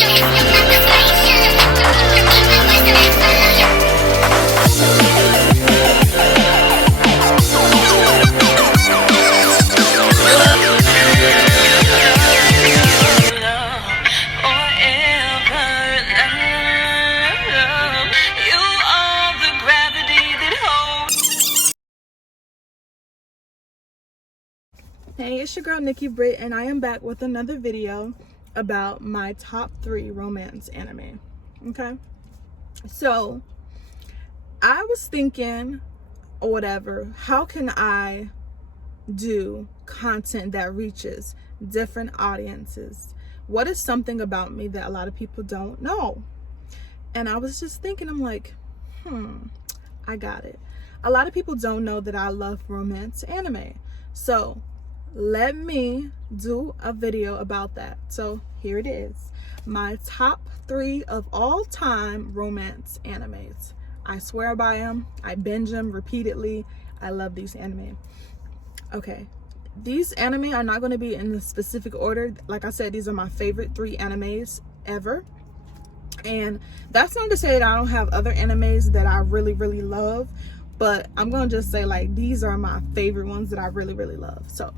Hey, it's your girl Nikki Britt, and I am back with another video about my top 3 romance anime. Okay, so I was thinking, or whatever, how can I do content that reaches different audiences? What is something about me that a lot of people don't know? And I was just thinking, I'm like, I got it. A lot of people don't know that I love romance anime. So let me do a video about that. So here it is, my top 3 of all time romance animes. I swear by them. I binge them repeatedly. I love these anime. Okay, these anime are not going to be in the specific order. Like I said, these are my favorite 3 animes ever. And that's not to say that I don't have other animes that I really love, but I'm going to just say, like, these are my favorite ones that I really love. So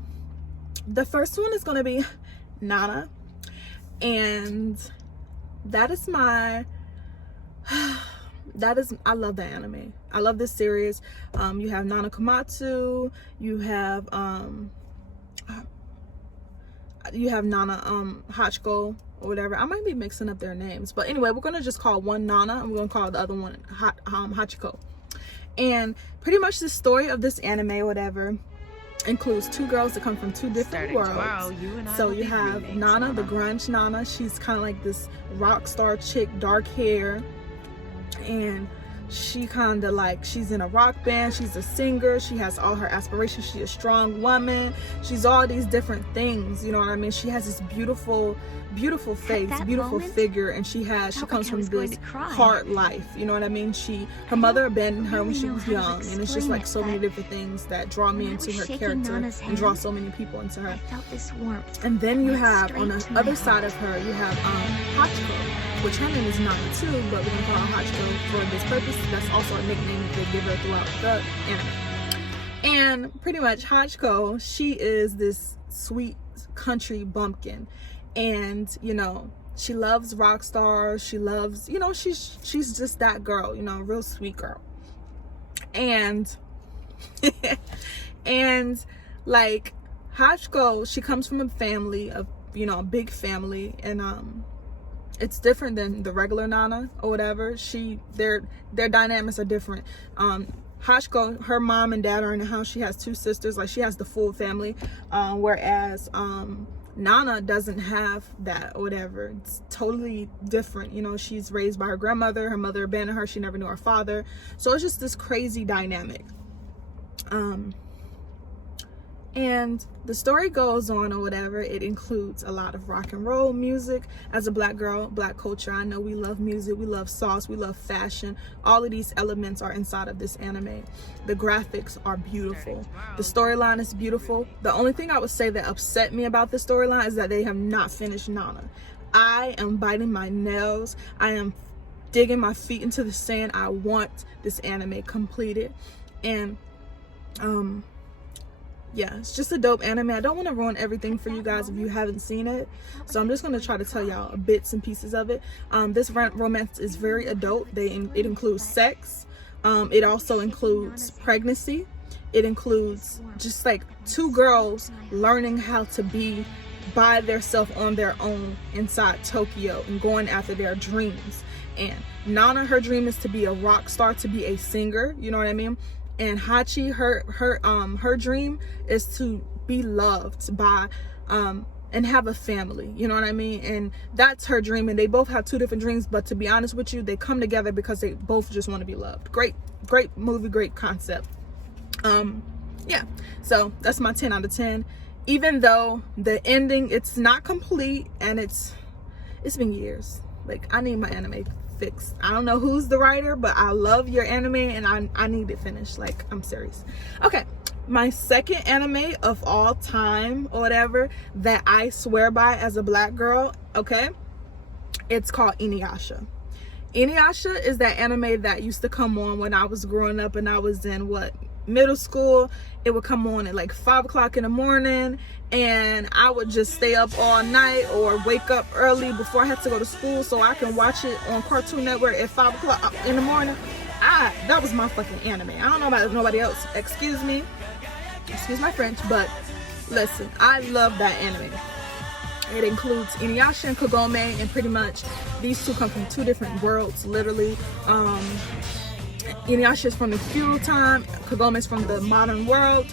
the first one is going to be Nana, and that is my I love that anime. I love this series. You have Nana Komatsu, you have Nana Hachiko or whatever. I might be mixing up their names, but anyway, we're gonna just call one Nana and we're gonna call the other one Hachiko. And pretty much the story of this anime or whatever includes 2 girls that come from 2 different worlds. So you have Nana, the grunge Nana. She's kind of like this rock star chick, dark hair, and she kind of like, she's in a rock band, she's a singer, she has all her aspirations, she's a strong woman, she's all these different things, you know what I mean? She has this beautiful face, beautiful figure, and she comes from this hard life, you know what I mean? Her mother abandoned her when she was young, and it's just like so many different things that draw me into her character and draw so many people into her. And then you have, on the other side of her, you have Hachiko, which her name is Nana too, but we're gonna call her Hachiko for this purpose. That's also a nickname that they give her throughout the anime. And pretty much Hachiko, she is this sweet country bumpkin, and you know, she loves rock stars, she loves, you know, she's just that girl, you know, real sweet girl. And and like Hachiko, she comes from a family of, you know, a big family, and it's different than the regular Nana or whatever. Their dynamics are different. Hachiko, her mom and dad are in the house. She has 2 sisters, like she has the full family, whereas Nana doesn't have that or whatever. It's totally different, you know. She's raised by her grandmother. Her mother abandoned her. She never knew her father. So it's just this crazy dynamic. And the story goes on or whatever. It includes a lot of rock and roll music. As a black girl, black culture, I know we love music, we love sauce, we love fashion. All of these elements are inside of this anime. The graphics are beautiful. The storyline is beautiful. The only thing I would say that upset me about the storyline is that they have not finished Nana. I am biting my nails. I am digging my feet into the sand. I want this anime completed. And yeah, it's just a dope anime. I don't want to ruin everything for you guys if you haven't seen it, so I'm just going to try to tell y'all bits and pieces of it. This romance is very adult. It includes sex. It also includes pregnancy. It includes just like 2 girls learning how to be by themselves on their own inside Tokyo and going after their dreams. And Nana, her dream is to be a rock star, to be a singer, you know what I mean? And Hachi, her dream is to be loved by and have a family, you know what I mean? And that's her dream, and they both have 2 different dreams, but to be honest with you, they come together because they both just want to be loved. Great movie, great concept. Yeah, so that's my 10 out of 10. Even though the ending, it's not complete, and it's been years. Like, I need my anime fixed. I don't know who's the writer, but I love your anime, and I need it finished. Like, I'm serious. Okay, my second anime of all time or whatever that I swear by as a black girl, okay, It's called Inuyasha. Inuyasha is that anime that used to come on when I was growing up and I was in middle school. It would come on at like 5 o'clock in the morning, and I would just stay up all night or wake up early before I had to go to school so I can watch it on Cartoon Network at 5 o'clock in the morning. That was my fucking anime. I don't know about nobody else. Excuse me, excuse my French, but listen, I love that anime. It includes Inuyasha and Kagome, and pretty much these two come from two different worlds, literally. Inuyasha is from the feudal time, Kagome is from the modern world,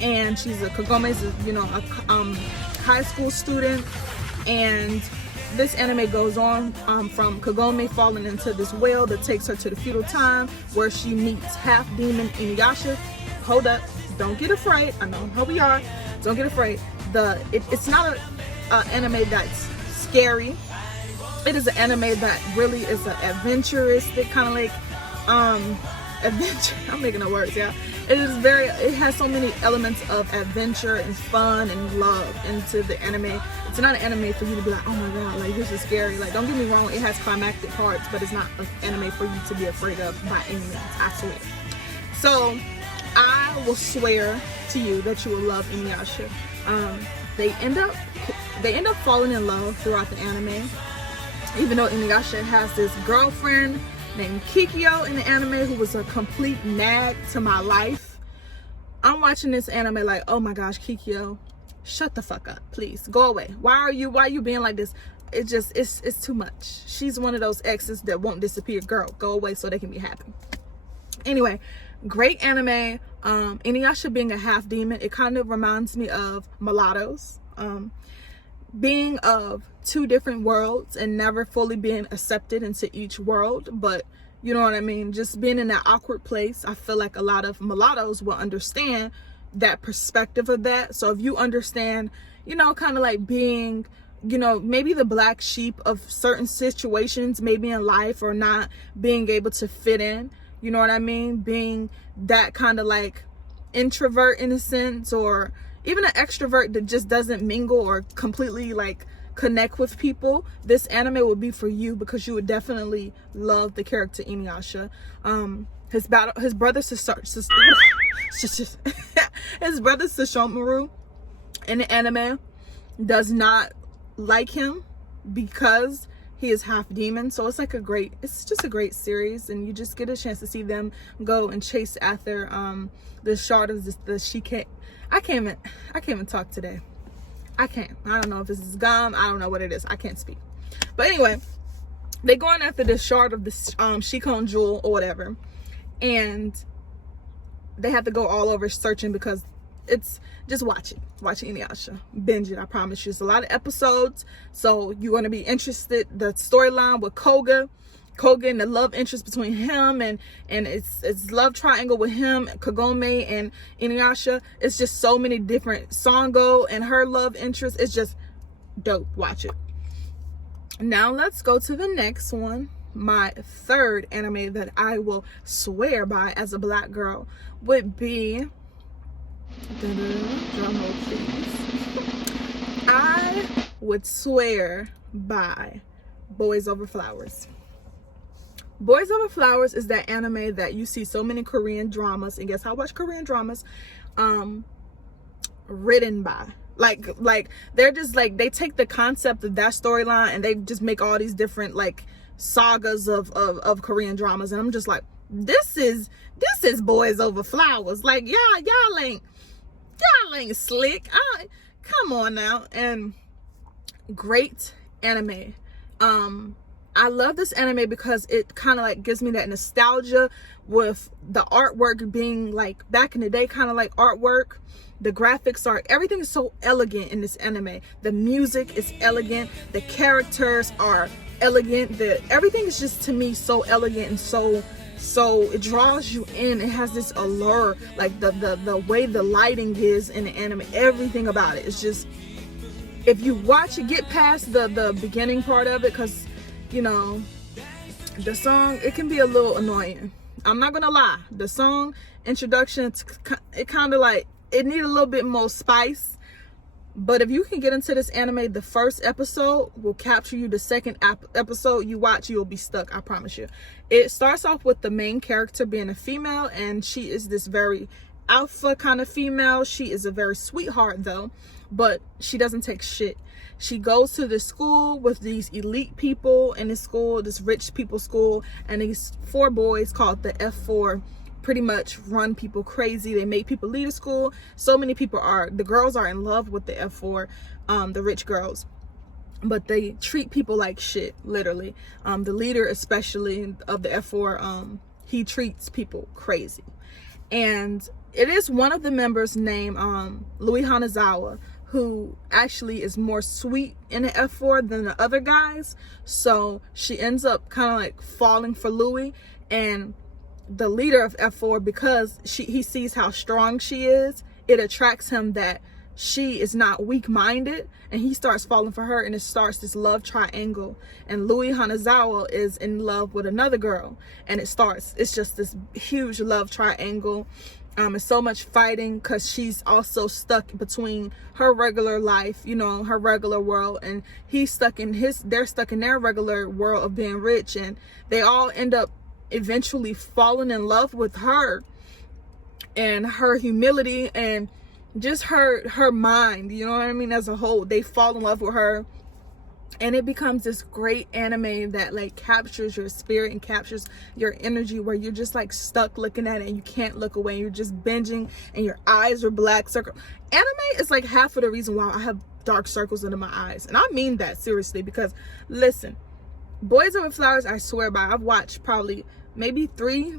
and Kagome is a high school student, and this anime goes on from Kagome falling into this well that takes her to the feudal time, where she meets half demon Inuyasha. Hold up, don't get afraid. I know how we are. Don't get afraid. It's not an anime that's scary. It is an anime that really is an adventuristic kind of like adventure. I'm making the words, yeah. It has so many elements of adventure and fun and love into the anime. It's not an anime for you to be like, oh my god, like this is scary. Like, don't get me wrong, it has climactic parts, but it's not an anime for you to be afraid of by any means, I swear. So I will swear to you that you will love Inuyasha. They end up falling in love throughout the anime, even though Inuyasha has this girlfriend named Kikyo in the anime who was a complete nag to my life. I'm watching this anime like, oh my gosh, Kikyo, shut the fuck up, please go away. Why are you being like this? It's too much. She's one of those exes that won't disappear. Girl, go away so they can be happy. Anyway, great anime. Inuyasha being a half demon, it kind of reminds me of mulattoes, being of two different worlds and never fully being accepted into each world, but you know what I mean, just being in that awkward place. I feel like a lot of mulattoes will understand that perspective of that. So if you understand, kind of like being, maybe the black sheep of certain situations, maybe in life, or not being able to fit in, you know what I mean, being that kind of like introvert in a sense, or even an extrovert that just doesn't mingle or completely like connect with people, this anime would be for you, because you would definitely love the character Inuyasha. His brother Sesshomaru in the anime does not like him because he is half demon. So it's just a great series, and you just get a chance to see them go and chase after the shard of I can't even talk today. I don't know if this is gum. I don't know what it is. I can't speak. But anyway, they going after this shard of this Shikon jewel or whatever, and they have to go all over searching, because it's just watch Inuyasha, binge it. I promise you, it's a lot of episodes, so you're going to be interested. The storyline with Koga and the love interest between him and it's love triangle with him, Kagome and Inuyasha. It's just so many different. Songo and her love interest. It's just dope. Watch it. Now let's go to the next one. My third anime that I will swear by as a black girl would be, drum roll please, I would swear by Boys Over Flowers. Boys Over Flowers is that anime that you see so many Korean dramas, and guess how much Korean dramas written by. Like they're just like, they take the concept of that storyline and they just make all these different like sagas of Korean dramas, and I'm just like, this is Boys Over Flowers. Like, y'all ain't slick. Come on now. And great anime. I love this anime because it kind of like gives me that nostalgia with the artwork being like back in the day, kind of like artwork. The graphics everything is so elegant in this anime. The music is elegant. The characters are elegant. Everything is just, to me, so elegant and so it draws you in. It has this allure, like the way the lighting is in the anime. Everything about it is just, if you watch it, get past the beginning part of it, because the song, it can be a little annoying. I'm not gonna lie. The song introduction, it kind of like, it need a little bit more spice, But if you can get into this anime, the first episode will capture you. The second episode you watch, you'll be stuck, I promise you. It starts off with the main character being a female, and she is this very alpha kind of female. She is a very sweetheart though, but she doesn't take shit. She goes to this school with these elite people in this school, this rich people school, and these 4 boys called the F4 pretty much run people crazy. They make people leave the school. So many people the girls are in love with the F4, the rich girls, but they treat people like shit, literally. The leader, especially of the F4, he treats people crazy. And it is one of the members named Louis Hanazawa, who actually is more sweet in the F4 than the other guys. So she ends up kind of like falling for Louis, and the leader of F4, because he sees how strong she is, it attracts him that she is not weak-minded, and he starts falling for her, and it starts this love triangle. And Louis Hanazawa is in love with another girl, and it's just this huge love triangle. It's so much fighting because she's also stuck between her regular life, you know, her regular world, and they're stuck in their regular world of being rich, and they all end up eventually falling in love with her and her humility and just her mind, you know what I mean, as a whole. They fall in love with her, and it becomes this great anime that like captures your spirit and captures your energy, where you're just like stuck looking at it and you can't look away. You're just binging and your eyes are black circle. Anime is like half of the reason why I have dark circles under my eyes, and I mean that seriously, because listen, Boys Over Flowers, I swear by, I've watched probably maybe three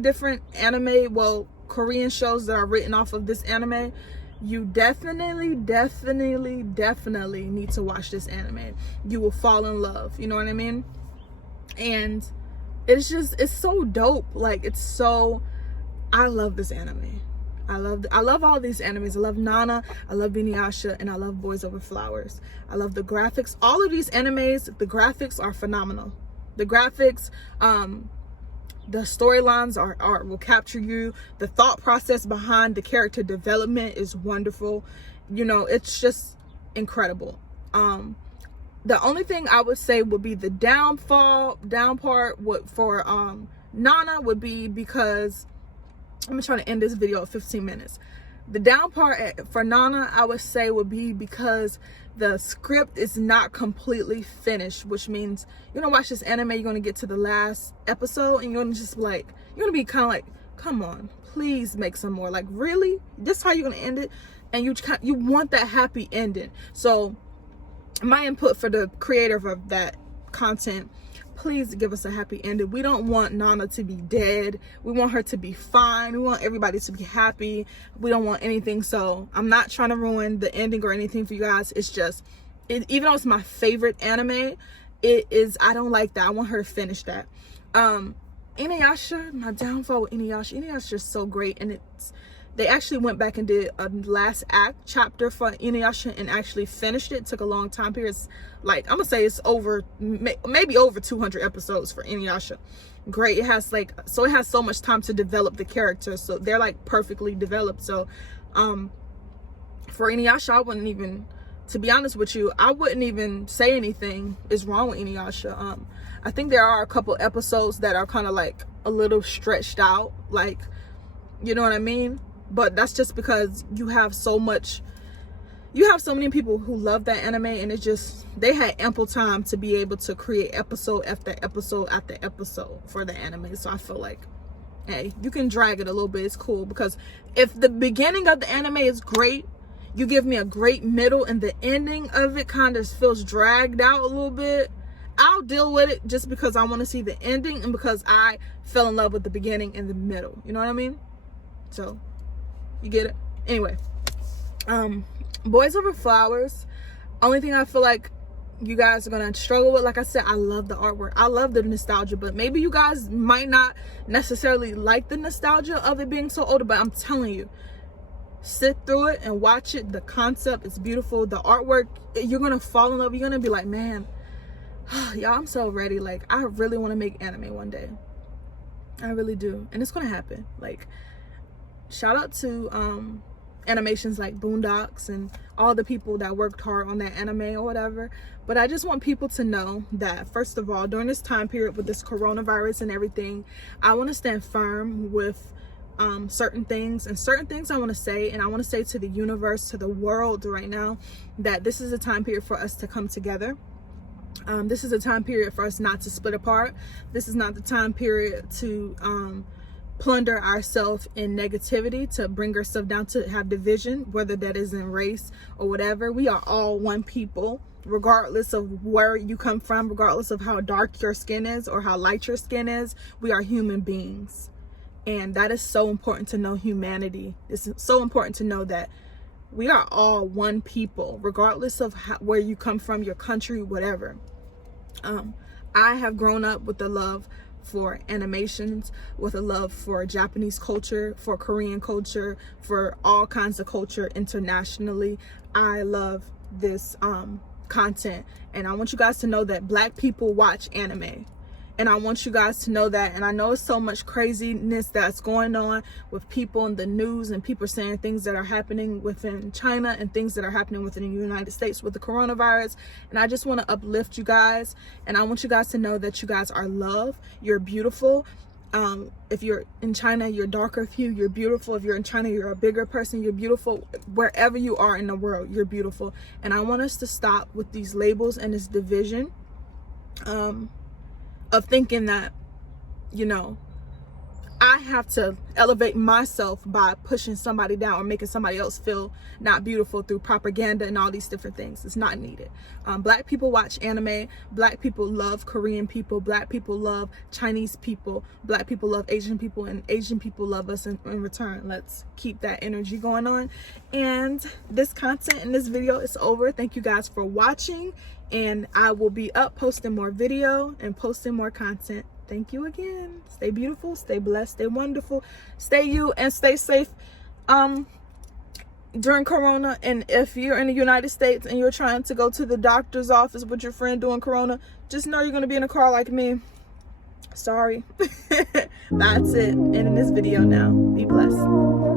different anime, Korean shows that are written off of this anime. You definitely need to watch this anime. You will fall in love, you know what I mean? And it's so dope. Like, I love this anime. I love all these animes. I love Nana, I love Inuyasha, and I love Boys Over Flowers. I love the graphics. All of these animes, the graphics are phenomenal. The graphics, the storylines will capture you. The thought process behind the character development is wonderful. You know, it's just incredible. The only thing I would say would be the down part for Nana would be, because I'm trying to end this video at 15 minutes. The down part for Nana, I would say, would be because the script is not completely finished, which means you're gonna watch this anime, you're gonna get to the last episode, and you're gonna just like, you're gonna be kind of like, come on, please make some more. Like, really? This is how you're gonna end it? And you want that happy ending. So my input for the creator of that content, please give us a happy ending. We don't want Nana to be dead. We want her to be fine. We want everybody to be happy. We don't want anything. So I'm not trying to ruin the ending or anything for you guys. It's just, even though it's my favorite anime, I don't like that. I want her to finish that. Inuyasha, my downfall with Inuyasha is just so great, and they actually went back and did a last act chapter for Inuyasha and actually finished it. It took a long time period. It's like, I'm gonna say it's maybe over 200 episodes for Inuyasha. Great. It has so much time to develop the characters, so they're like perfectly developed. So for Inuyasha, I wouldn't even, to be honest with you, I wouldn't even say anything is wrong with Inuyasha. I think there are a couple episodes that are kind of like a little stretched out, like, you know what I mean? But that's just because you have so many people who love that anime, and they had ample time to be able to create episode after episode after episode for the anime. So I feel like, hey, you can drag it a little bit. It's cool, because if the beginning of the anime is great, you give me a great middle, and the ending of it kind of feels dragged out a little bit, I'll deal with it, just because I want to see the ending and because I fell in love with the beginning and the middle. You know what I mean? So you get it? Anyway, Boys Over Flowers, only thing I feel like you guys are gonna struggle with, like I said, I love the artwork, I love the nostalgia, but maybe you guys might not necessarily like the nostalgia of it being so older. But I'm telling you, sit through it and watch it. The concept is beautiful. The artwork, you're gonna fall in love. You're gonna be like, man, y'all, I'm so ready. Like, I really want to make anime one day. I really do, and it's gonna happen. Like, shout out to animations like Boondocks and all the people that worked hard on that anime or whatever. But I just want people to know that, first of all, during this time period with this coronavirus and everything, I want to stand firm with certain things, and certain things I want to say, and I want to say to the universe, to the world right now, that this is a time period for us to come together. This is a time period for us not to split apart. This is not the time period to plunder ourselves in negativity, to bring ourselves down, to have division, whether that is in race or whatever. We are all one people, regardless of where you come from, regardless of how dark your skin is or how light your skin is. We are human beings. And that is so important to know. Humanity. It's so important to know that we are all one people, regardless of where you come from, your country, whatever. I have grown up with a love for animations, with a love for Japanese culture, for Korean culture, for all kinds of culture internationally. I love this content, and I want you guys to know that Black people watch anime. And I want you guys to know that. And I know it's so much craziness that's going on with people in the news, and people saying things that are happening within China and things that are happening within the United States with the coronavirus. And I just want to uplift you guys. And I want you guys to know that you guys are loved. You're beautiful. If you're in China, you're darker hue, you're beautiful. If you're in China, you're a bigger person, you're beautiful. Wherever you are in the world, you're beautiful. And I want us to stop with these labels and this division. Of thinking that, you know, I have to elevate myself by pushing somebody down or making somebody else feel not beautiful through propaganda and all these different things. It's not needed. Black people watch anime. Black people love Korean people. Black people love Chinese people. Black people love Asian people, and Asian people love us in return. Let's keep that energy going on. And this content in this video is over. Thank you guys for watching, and I will be up posting more video and posting more content. Thank you again. Stay beautiful, stay blessed, stay wonderful, stay you, and stay safe during Corona. And if you're in the United States and you're trying to go to the doctor's office with your friend during Corona, just know you're going to be in a car like me. Sorry. That's it. Ending this video now. Be blessed.